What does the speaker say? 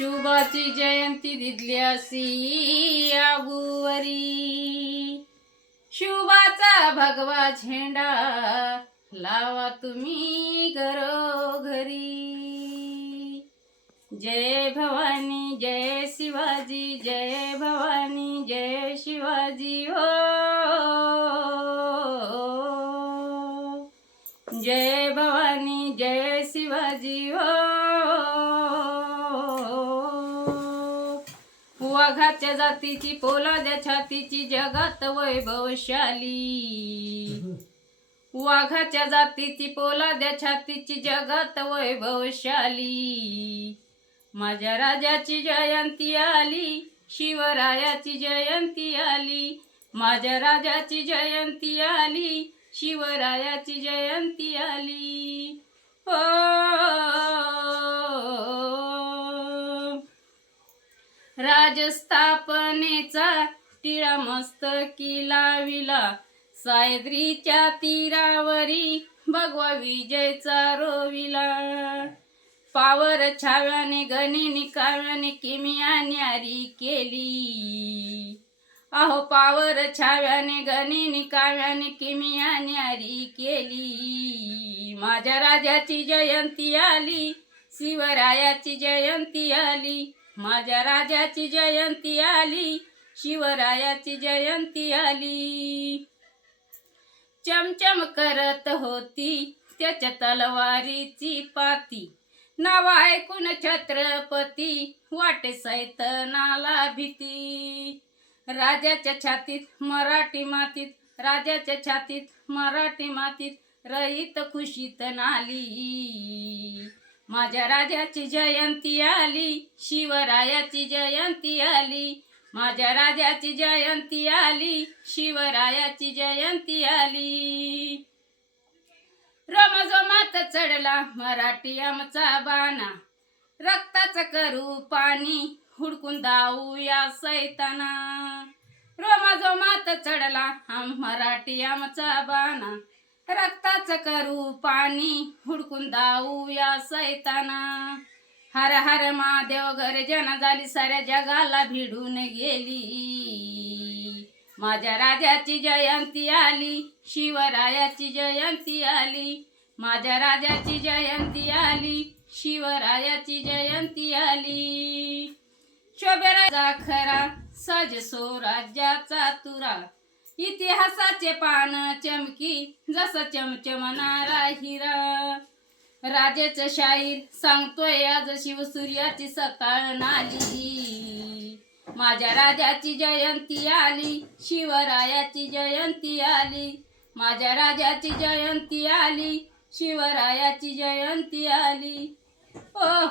शुभाची जयंती दिदली असी शुभाचा भगवा झेंडा लावा तुम्ही घरोघरी. जय भवानी जय शिवाजी जय भवानी जय शिवाजी हो. जय भवानी जय शिवाजी हो. वाघाच्या जातीची पोलाद्या छातीची जगात वैभवशाली. वाघाच्या जातीची पोलाद्या छातीची जगात वैभवशाली. माझ्या राजाची जयंती आली शिवरायाची जयंती आली. माझ्या राजाची जयंती आली शिवरायाची जयंती आली. राजस्थापनेचा टिळा मस्तकी लाविला. सायद्रीच्या तीरावरी भगवा विजयचा रोविला. पावर छाव्याने गणिनी काव्याने किमिया न्यारी केली. अहो पावर छाव्याने गणिनी काव्याने किमिया न्यारी केली. माझ्या राजाची जयंती आली शिवरायाची जयंती आली. माझ्या राजाची जयंती आली शिवरायाची जयंती आली. चमचम करत होती त्याच्या तलवारीची पाती. नाव ऐकून छत्रपती वाटे सैतनाला भीती. राजाच्या छातीत मराठी मातीत राजाच्या छातीत मराठी मातीत रहित खुशीत नाली. माझ्या राजाची जयंती आली शिवरायाची जयंती आली. माझ्या राजाची जयंती आली शिवरायाची जयंती आली. रोमजोमात चढला मराठी आमचा बाणा. रक्ताचं करू पाणी हुडकून दाऊ या सैताना. रोमाजोमात चढला हा मराठी आमचा बाणा. रक्ताचं करू पाणी हुडकून दाऊया सैताना. हर हर महादेव गर्जना झाली साऱ्या जगाला भिडून गेली. माझ्या राजाची जयंती आली शिवरायाची जयंती आली. माझ्या राजाची जयंती आली शिवरायाची जयंती आली. शोभेराजा खरा सजसो राज्याचा तुरा. इतिहासाचे पान चमकी जसं चमचमणारा हिरा. राजेच शाहीर सांगतोय आज शिवसूर्याची सकाळ नाली. माझ्या राजाची जयंती आली शिवरायाची जयंती आली. माझ्या राजाची जयंती आली शिवरायाची जयंती आली. ओ